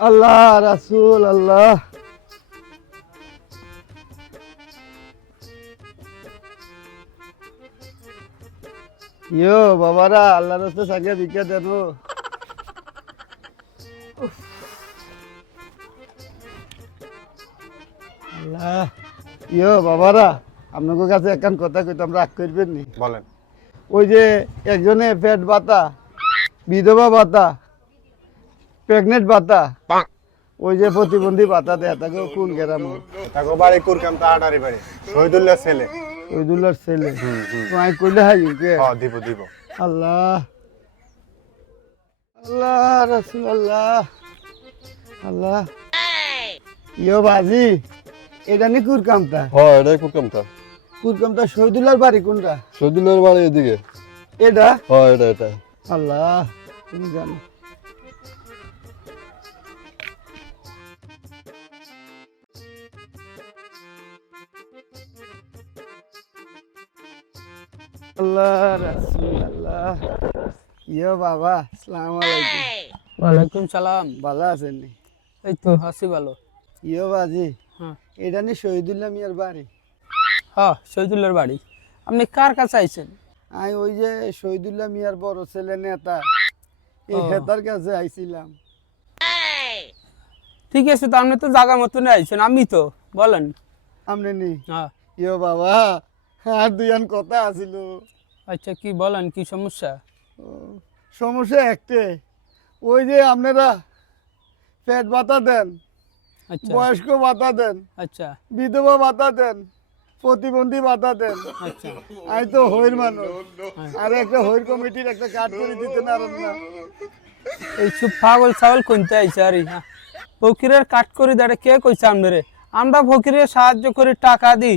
আল্লাহ রাসূল আল্লাহ। ইয়ো বাবারা আল্লাহ রাস্তা সাকিয়া ভিক্ষা দেন। আল্লাহ ইয়ো বাবারা আপনাদের কাছে একখান কথা কইতাম, রাগ করবেন নি? বলেন। ওই যে একজনে পেট বাতা, বিধবা ভাতা, প্রেগনেন্ট ভাতা, ওই যে প্রতিবন্ধী ভাতা দেয়, তাকে কোন গ্রাম? তাকে বাড়ি কুরকাম তাড়াতাড়ি বাড়ি শহীদুল্লাহ ছেলে। শহীদুল্লাহর ছেলে। তোমায় কইলে হাই কে? হ্যাঁ দিব দিব। আল্লাহ আল্লাহ রাসূল আল্লাহ আল্লাহ। ইয়ো বাজি এটা নি কুরকামটা? হ্যাঁ এটাই কুরকামটা। কুরকামটা শহীদুল্লাহর বাড়ি কোনটা? শহীদুল্লাহর বাড়ি এদিকে। এটা? হ্যাঁ এটা। আল্লাহ তুমি জানো। আল্লাহ রাসূল আল্লাহ। ইয়ো বাবা আসসালামু আলাইকুম। ওয়ালাইকুম সালাম। ভালো আছেন নি? এই তো আছি ভালো। ইয়ো বাজি হ্যাঁ এটা নি শহীদুল্লাহ মিয়ার বাড়ি? হ্যাঁ শহীদুল্লাহর বাড়ি। আপনি কার কাছে আইছেন? আমি ওই যে শহীদুল্লাহ মিয়ার বড় ছেলে নেতা, এই ও। নেতার কাছে আইছিলাম। ঠিক আছে, তো আপনি তো জায়গা মতন আইছেন। আমি তো বলেন। আপনি নি? হ্যাঁ ইয়ো বাবা আর দুইয়ান কথা আছিল। আচ্ছা কি বলেন, কি সমস্যা? ও, সমস্যা একটে, ওই যে আপনারা পেট ভাতা দেন, আচ্ছা বয়স্ক ভাতা দেন, আচ্ছা বিধবা ভাতা দেন, প্রতিবন্ধী ভাতা দেন। আচ্ছা আমি তো হইর মানুষ, আর একটা হইর কমিটির একটা কার্ড করে দিতে পারেন না? এইসব পাগল ছাগল কোনতে আইছে আরে? হ্যাঁ ফকিরের কাট করে দাঁড়ে কে কইছে আপনারে? আমরা ফকিরের সাহায্য করি, টাকা দিই,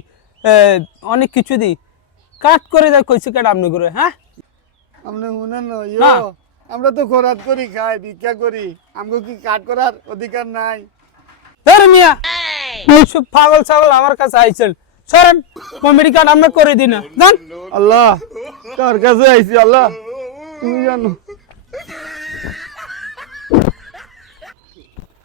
অনেক কিছু দিই। কাট করে দেয় কইছে কেটে আপনি করে? হ্যাঁ আপনি শুনেন না? না। ইয়ো আমরা তো খরাত করি, খাই, ভিক্ষা করি, আমাকে কি কাট করার অধিকার নাই? ধরে মিয়া এইসব পাগল ছাগল আমার কাছে আইছেন। সরেন, কমেডি কার্ড আমরা করে দিই না জান। আল্লাহ তোর কাছে আইছি, আল্লাহ তুমি জানো।